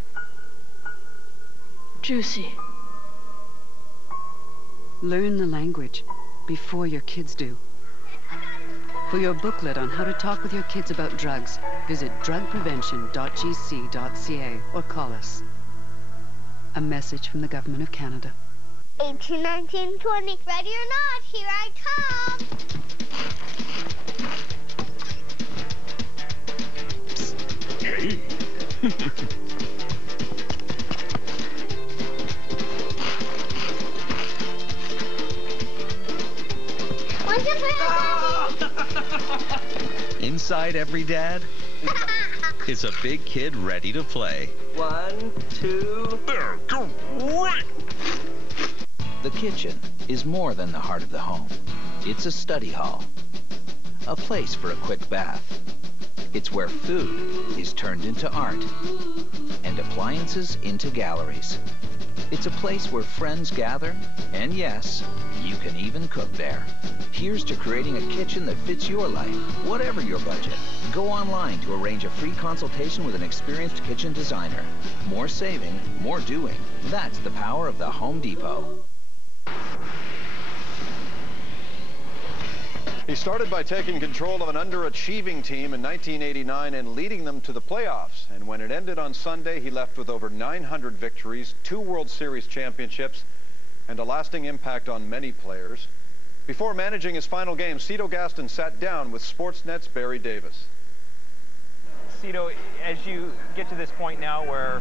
Juicy. Learn the language before your kids do. For your booklet on how to talk with your kids about drugs, visit drugprevention.gc.ca or call us. A message from the Government of Canada. 18, 19, 20. Ready or not, here I come. Hey. What's your favorite? Inside every dad is a big kid ready to play. 1, 2. There, go right! The kitchen is more than the heart of the home. It's a study hall, a place for a quick bath. It's where food is turned into art and appliances into galleries. It's a place where friends gather, and yes, you can even cook there. Here's to creating a kitchen that fits your life, whatever your budget. Go online to arrange a free consultation with an experienced kitchen designer. More saving, more doing. That's the power of the Home Depot. He started by taking control of an underachieving team in 1989 and leading them to the playoffs. And when it ended on Sunday, he left with over 900 victories, 2 World Series championships, and a lasting impact on many players. Before managing his final game, Cito Gaston sat down with Sportsnet's Barry Davis. Cito, as you get to this point now where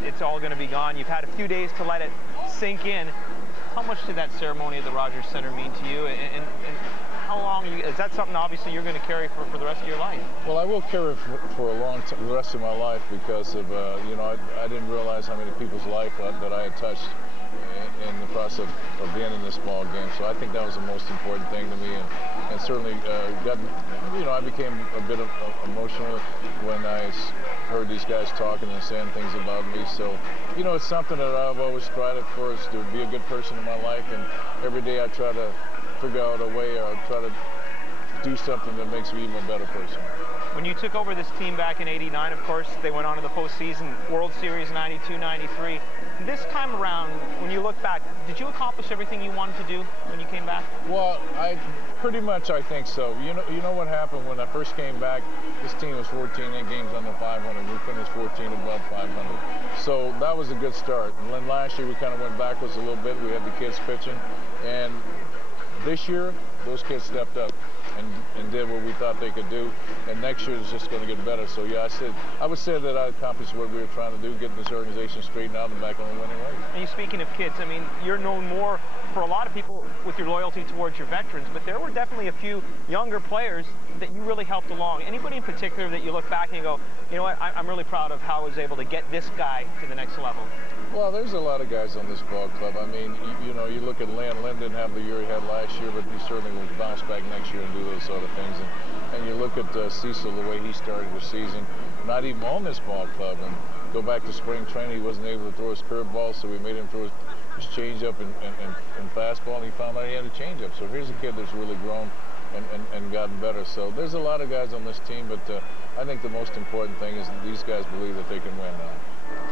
it's all going to be gone, you've had a few days to let it sink in. How much did that ceremony at the Rogers Center mean to you, and how long is that something obviously you're going to carry for the rest of your life? Well, I will carry it for a long time, the rest of my life, because of you know, I didn't realize how many people's life that I had touched process of being in this ball game. So I think that was the most important thing to me, and certainly I became a bit emotional when I heard these guys talking and saying things about me. So, it's something that I've always strived for, is to be a good person in my life, and every day I try to figure out a way, or try to do something that makes me even a better person. When you took over this team back in '89, of course, they went on to the postseason, World Series '92, '93. This time around, when you look back, did you accomplish everything you wanted to do when you came back? Well, pretty much I think so. You know what happened when I first came back? This team was 14 games under 500. We finished 14 above 500. So that was a good start. And then last year we kind of went backwards a little bit. We had the kids pitching, and this year those kids stepped up and did what we thought they could do, and next year is just going to get better. So yeah, I would say that I accomplished what we were trying to do, getting this organization straightened out and back on the winning way. And you, speaking of kids, I mean, you're known more for a lot of people with your loyalty towards your veterans, but there were definitely a few younger players that you really helped along. Anybody in particular that you look back and you go, you know what, I'm really proud of how I was able to get this guy to the next level? Well, there's a lot of guys on this ball club. I mean, you look at Lynn. Lynn didn't have the year he had last year, but he certainly will bounce back next year and do those sort of things. And you look at Cecil, the way he started the season, not even on this ball club. And go back to spring training, he wasn't able to throw his curveball, so we made him throw his changeup and fastball, and he found out he had a changeup. So here's a kid that's really grown and gotten better. So there's a lot of guys on this team, but I think the most important thing is that these guys believe that they can win now.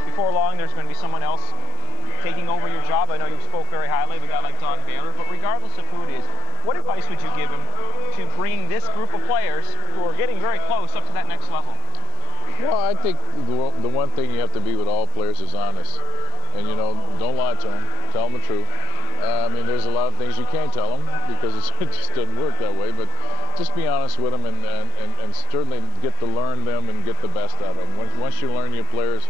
Before long, there's going to be someone else taking over your job. I know you spoke very highly of a guy like Don Baylor, but regardless of who it is, what advice would you give him to bring this group of players who are getting very close up to that next level? Well, I think the one thing you have to be with all players is honest. And, don't lie to them. Tell them the truth. I mean, there's a lot of things you can't tell them because it just doesn't work that way. But just be honest with them and certainly get to learn them and get the best out of them. Once you learn your players,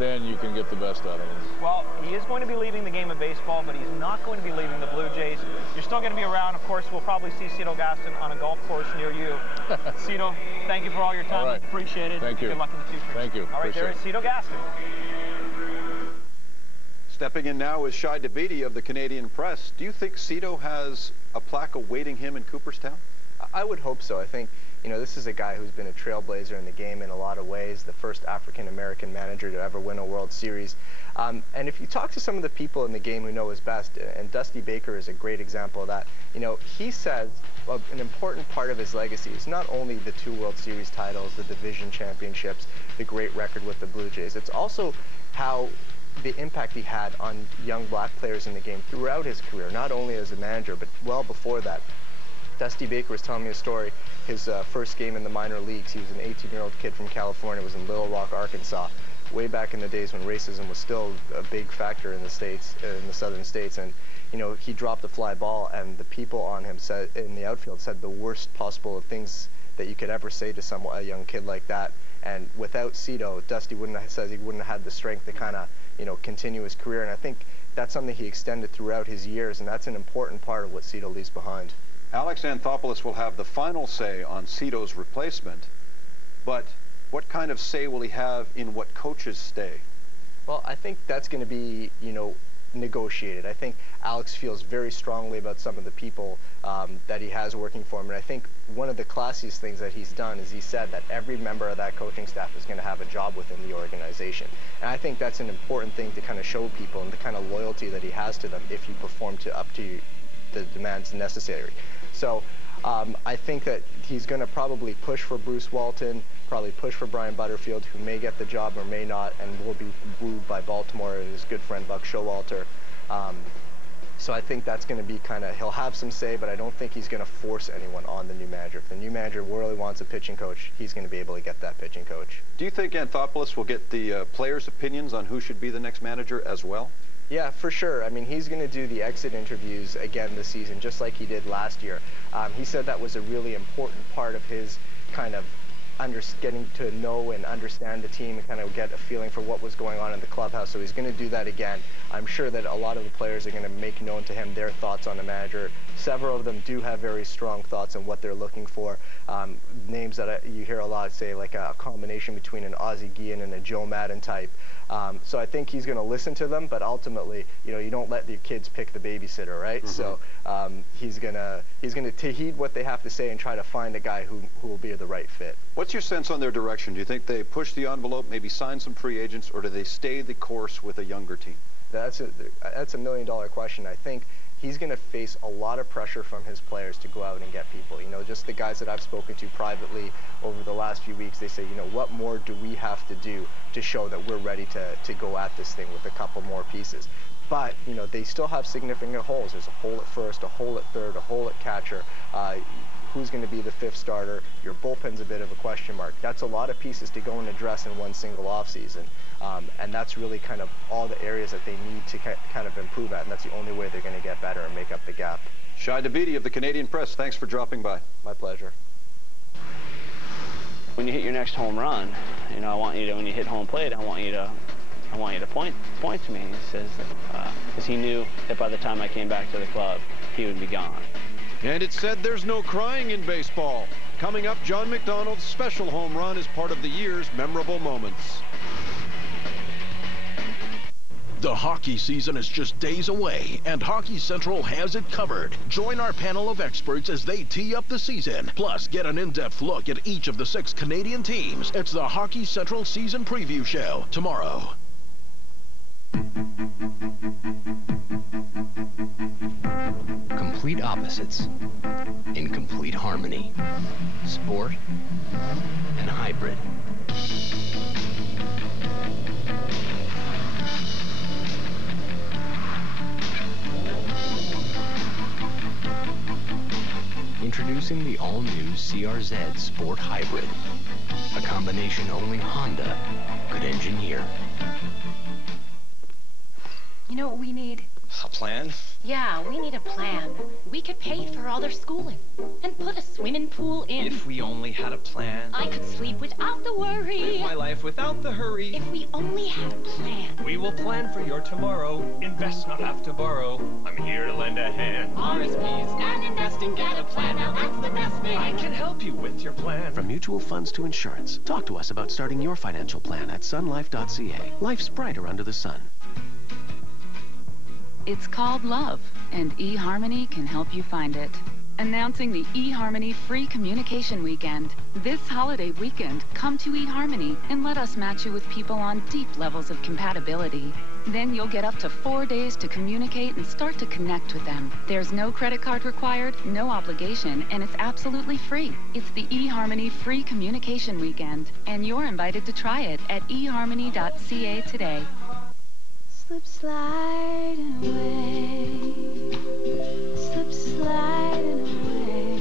then you can get the best out of them. Well, he is going to be leaving the game of baseball, but he's not going to be leaving the Blue Jays. You're still going to be around. Of course, we'll probably see Cito Gaston on a golf course near you. Cito, thank you for all your time. All right. Appreciate it. Thank you. Good luck in the future. Thank you. All right, there is Cito Gaston. Stepping in now is Shai Davidi of the Canadian Press. Do you think Cito has a plaque awaiting him in Cooperstown? I would hope so. I think, this is a guy who's been a trailblazer in the game in a lot of ways, the first African-American manager to ever win a World Series. And if you talk to some of the people in the game who know his best, and Dusty Baker is a great example of that, he says an important part of his legacy is not only the 2 World Series titles, the division championships, the great record with the Blue Jays, it's also how the impact he had on young black players in the game throughout his career, not only as a manager, but well before that. Dusty Baker was telling me a story, his first game in the minor leagues. He was an 18-year-old kid from California, was in Little Rock, Arkansas, way back in the days when racism was still a big factor in the states, in the southern states. And, he dropped a fly ball, and the people on him said, in the outfield, said the worst possible things that you could ever say to a young kid like that. And without Cito, Dusty says he wouldn't have had the strength to kind of, continue his career. And I think that's something he extended throughout his years, and that's an important part of what Cito leaves behind. Alex Anthopoulos will have the final say on Cito's replacement, but what kind of say will he have in what coaches stay? Well, I think that's going to be, negotiated. I think Alex feels very strongly about some of the people that he has working for him, and I think one of the classiest things that he's done is he said that every member of that coaching staff is going to have a job within the organization. And I think that's an important thing to kind of show people and the kind of loyalty that he has to them if you perform up to the demands necessary. So I think that he's going to probably push for Bruce Walton, probably push for Brian Butterfield, who may get the job or may not, and will be wooed by Baltimore and his good friend Buck Showalter. So I think that's going to be he'll have some say, but I don't think he's going to force anyone on the new manager. If the new manager really wants a pitching coach, he's going to be able to get that pitching coach. Do you think Anthopoulos will get the players' opinions on who should be the next manager as well? Yeah, for sure. I mean, he's going to do the exit interviews again this season, just like he did last year. He said that was a really important part of his kind of getting to know and understand the team and kind of get a feeling for what was going on in the clubhouse. So he's going to do that again. I'm sure that a lot of the players are going to make known to him their thoughts on the manager. Several of them do have very strong thoughts on what they're looking for. Names that you hear a lot say, like a combination between an Ozzie Guillen and a Joe Madden type. So I think he's going to listen to them, but ultimately, you know, you don't let the kids pick the babysitter, right? So he's gonna heed what they have to say and try to find a guy who will be the right fit. What's your sense on their direction? Do you think they push the envelope, maybe sign some free agents, or do they stay the course with a younger team? That's a $1 million question. I think he's going to face a lot of pressure from his players to go out and get people. You know, just the guys that I've spoken to privately over the last few weeks, they say, you know, what more do we have to do to show that we're ready to go at this thing with a couple more pieces? But, you know, they still have significant holes. There's a hole at first, a hole at third, a hole at catcher. Who's going to be the fifth starter? Your bullpen's a bit of a question mark. That's a lot of pieces to go and address in one single offseason. And that's really kind of all the areas that they need to kind of improve at, and that's the only way they're going to get better and make up the gap. Shai Davidi of the Canadian Press, thanks for dropping by. My pleasure. When you hit your next home run, you know, I want you to, when you hit home plate, I want you to point to me. He says, because he knew that by the time I came back to the club, he would be gone. And it said there's no crying in baseball. Coming up, John McDonald's special home run is part of the year's memorable moments. The hockey season is just days away, and Hockey Central has it covered. Join our panel of experts as they tee up the season. Plus, get an in-depth look at each of the 6 Canadian teams. It's the Hockey Central Season Preview Show tomorrow. Complete opposites in complete harmony. Sport and hybrid. Introducing the all-new CRZ Sport Hybrid. A combination only Honda could engineer. You know what we need? A plan? Yeah, we need a plan. We could pay for all their schooling and put a swimming pool in. If we only had a plan. I could sleep without the worry. Live my life without the hurry. If we only had a plan. We will plan for your tomorrow. Invest, not have to borrow. I'm here to lend a hand. RSPs and invest and get a plan. Now that's the best thing. I can help you with your plan. From mutual funds to insurance, talk to us about starting your financial plan at sunlife.ca. Life's brighter under the sun. It's called love, and eHarmony can help you find it. Announcing the eHarmony Free Communication Weekend. This holiday weekend, come to eHarmony and let us match you with people on deep levels of compatibility. Then you'll get up to 4 days to communicate and start to connect with them. There's no credit card required, no obligation, and it's absolutely free. It's the eHarmony Free Communication Weekend, and you're invited to try it at eharmony.ca today. Slip sliding away, slip sliding away.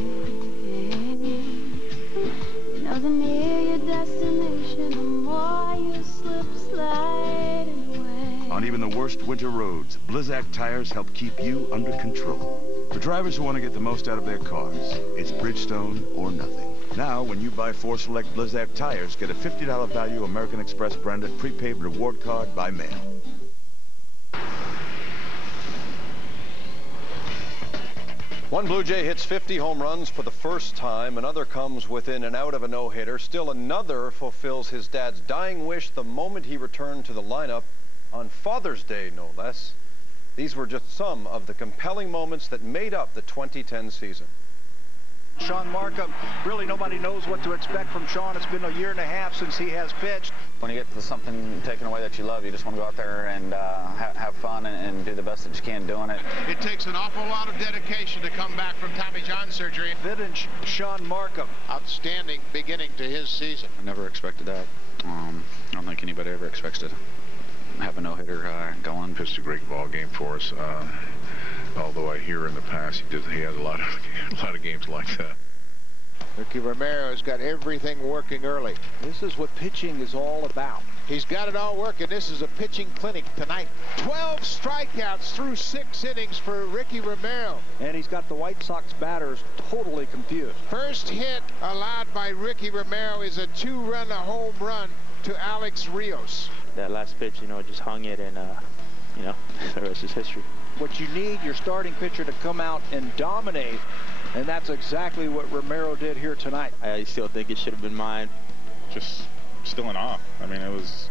You know the nearer your destination, the more you slip sliding away. On even the worst winter roads, Blizzak tires help keep you under control. For drivers who want to get the most out of their cars, it's Bridgestone or nothing. Now, when you buy 4 select Blizzak tires, get a $50 value American Express branded prepaid reward card by mail. One Blue Jay hits 50 home runs for the first time. Another comes within and out of a no-hitter. Still another fulfills his dad's dying wish the moment he returned to the lineup on Father's Day, no less. These were just some of the compelling moments that made up the 2010 season. Sean Markham, really nobody knows what to expect from Sean. It's been a year and a half since he has pitched. When you get to something taken away that you love, you just want to go out there and have fun and do the best that you can doing it. It takes an awful lot of dedication to come back from Tommy John surgery. Vintage Sean Markham. Outstanding beginning to his season. I never expected that. I don't think anybody ever expects to have a no-hitter going. Pitched a great ball game for us. Although I hear in the past he has a lot of games like that. Ricky Romero's got everything working early. This is what pitching is all about. He's got it all working. This is a pitching clinic tonight. 12 strikeouts through 6 innings for Ricky Romero. And he's got the White Sox batters totally confused. First hit allowed by Ricky Romero is a 2-run home run to Alex Rios. That last pitch, just hung it, and the rest is history. What you need, your starting pitcher to come out and dominate, and that's exactly what Romero did here tonight. I still think it should have been mine. Just still in awe. I mean, it was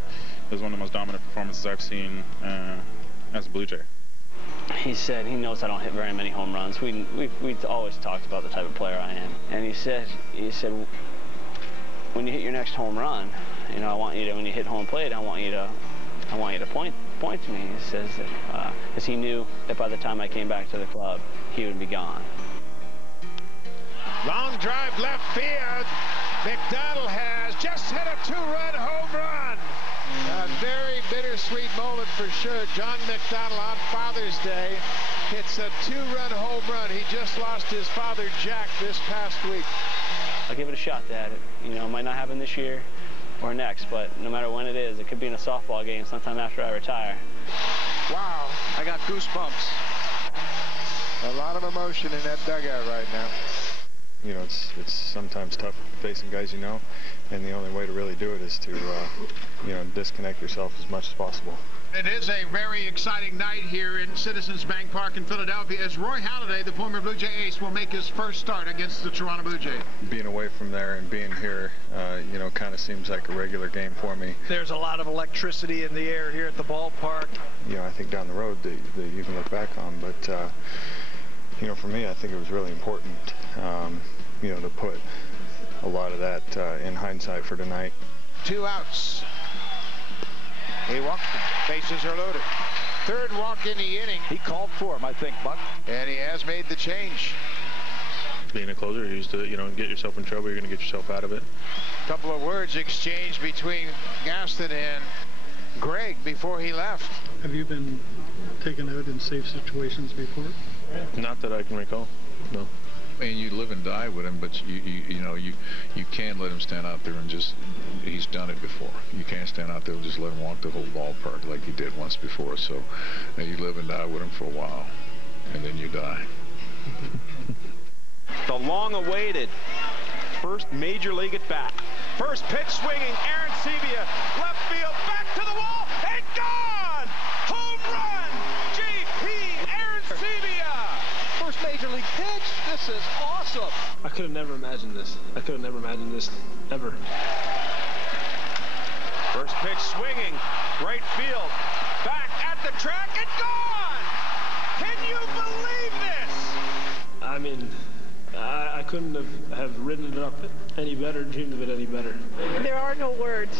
one of the most dominant performances I've seen as a Blue Jay. He said he knows I don't hit very many home runs. We've always talked about the type of player I am, and he said when you hit your next home run, I want you to, when you hit home plate, I want you to point to me. He says that because he knew that by the time I came back to the club, he would be gone. Long drive left field. McDonald has just hit a 2-run home run. A very bittersweet moment for sure. John McDonald on Father's Day hits a 2-run home run. He just lost his father, Jack, this past week. I'll give it a shot, Dad. It might not happen this year or next, but no matter when it is, it could be in a softball game sometime after I retire. Wow. I got goosebumps. A lot of emotion in that dugout right now. It's sometimes tough facing guys and the only way to really do it is to, disconnect yourself as much as possible. It is a very exciting night here in Citizens Bank Park in Philadelphia as Roy Halladay, the former Blue Jay ace, will make his first start against the Toronto Blue Jays. Being away from there and being here, kind of seems like a regular game for me. There's a lot of electricity in the air here at the ballpark. I think down the road that you can look back on, but, for me, I think it was really important, to put a lot of that in hindsight for tonight. 2 outs. He walked them. Bases are loaded. 3rd walk in the inning. He called for him, I think, Buck. And he has made the change. Being a closer, you used to, get yourself in trouble, you're going to get yourself out of it. Couple of words exchanged between Gaston and Greg before he left. Have you been taken out in safe situations before? Not that I can recall, no. I mean, you live and die with him, but you can't let him stand out there and just, he's done it before. You can't stand out there and just let him walk the whole ballpark like he did once before. So you live and die with him for a while, and then you die. The long-awaited first major league at bat. First pitch swinging, Aaron Sebia, left field, back to the wall, and gone! Home run! J.P. Aaron Sebia! First major league pitch. This is awesome. I could have never imagined this. I could have never imagined this, ever. First pitch swinging, right field, back at the track, and gone! Can you believe this? I mean, I couldn't have written it up any better, dreamed of it any better. There are no words.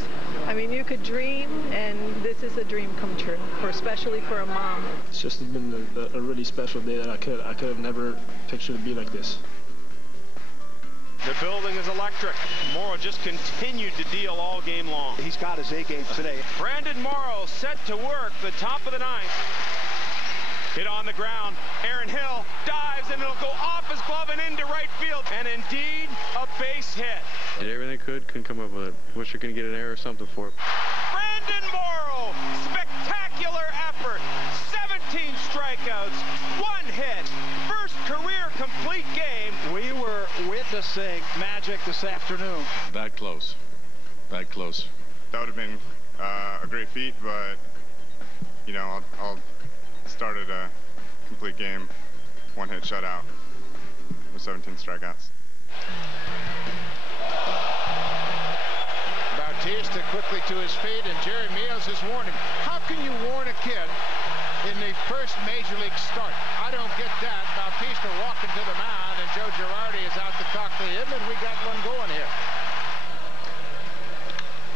I mean, you could dream, and this is a dream come true, especially for a mom. It's just been a really special day that I could have never pictured it be like this. The building is electric. Morrow just continued to deal all game long. He's got his A game today. Brandon Morrow set to work the top of the 9th. Hit on the ground. Aaron Hill dives, and it'll go off his glove and into right field. And indeed, a base hit. Did everything couldn't come up with it. Wish you're going to get an error or something for it. Brandon Morrow, spectacular effort. 17 strikeouts, 1 hit. First career complete game. We were witnessing magic this afternoon. That close. That close. That would have been a great feat, but, I'll started a complete game, 1-hit shutout with 17 strikeouts. Bautista quickly to his feet, and Jerry Meals has warned him. How can you warn a kid in the first major league start? I don't get that. Bautista walking to the mound, and Joe Girardi is out to talk to him, and we got one going here.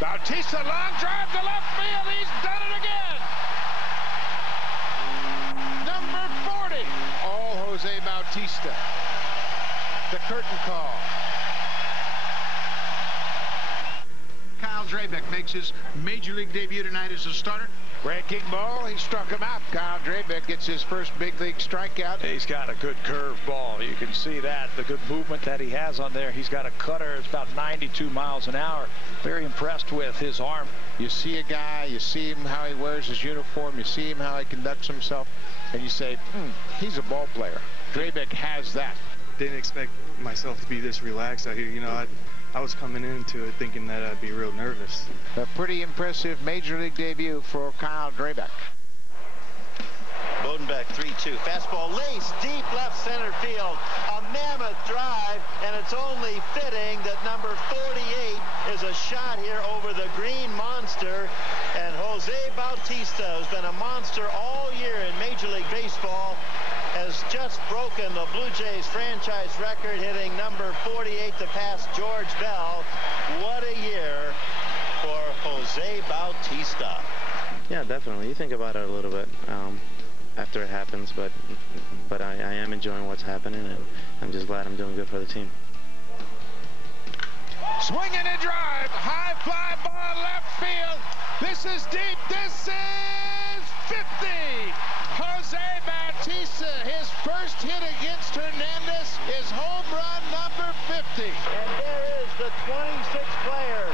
Bautista, long drive to left field. He's done it again. Number 40. All Jose Bautista. The curtain call. Kyle Drabek makes his major league debut tonight as a starter. Breaking ball, he struck him out. Kyle Drabek gets his first big league strikeout. He's got a good curve ball. You can see that, the good movement that he has on there. He's got a cutter. It's about 92 miles an hour. Very impressed with his arm. You see a guy, you see him how he wears his uniform, you see him how he conducts himself, and you say, he's a ball player. Drabek has that. Didn't expect myself to be this relaxed out here. You know, I was coming into it thinking that I'd be real nervous. A pretty impressive major league debut for Kyle Drabek. Bodenbeck 3-2. Fastball laced deep left center field. A mammoth drive, and it's only fitting that number 48 is a shot here over the green monster. And Jose Bautista, who's been a monster all year in Major League Baseball, has just broken the Blue Jays franchise record, hitting number 48 to pass George Bell. What a year for Jose Bautista. Yeah, definitely. You think about it a little bit after it happens, but I am enjoying what's happening, and I'm just glad I'm doing good for the team. Swing and a drive, high fly ball left field. This is deep. This is 50. Jose Bautista, his first hit against Hernandez is home run number 50. And there is the 26th player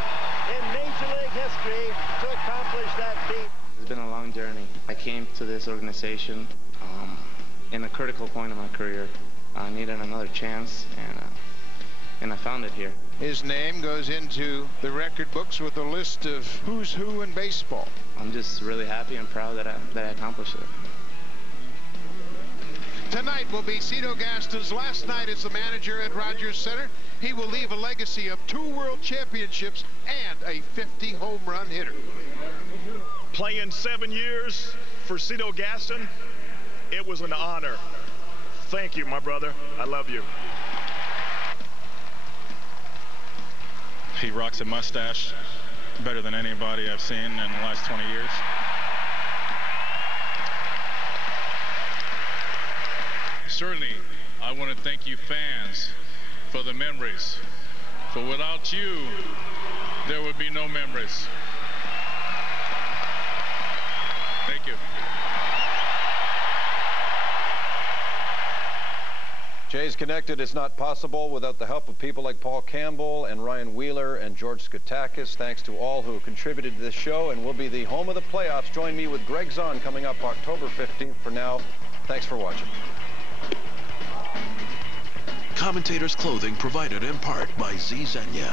in Major League history to accomplish that feat. It's been a long journey. I came to this organization in a critical point of my career. I needed another chance, and I found it here. His name goes into the record books with a list of who's who in baseball. I'm just really happy and proud that I accomplished it. Tonight will be Cito Gaston's last night as the manager at Rogers Center. He will leave a legacy of 2 world championships and a 50 home run hitter. Playing 7 years for Cito Gaston, it was an honor. Thank you, my brother. I love you. He rocks a mustache better than anybody I've seen in the last 20 years. Certainly, I want to thank you fans for the memories. For without you, there would be no memories. Thank you. Jays Connected is not possible without the help of people like Paul Campbell and Ryan Wheeler and George Skatakis. Thanks to all who contributed to this show, and we'll be the home of the playoffs. Join me with Greg Zahn coming up October 15th. For now, thanks for watching. Commentators' clothing provided in part by Z Zenya.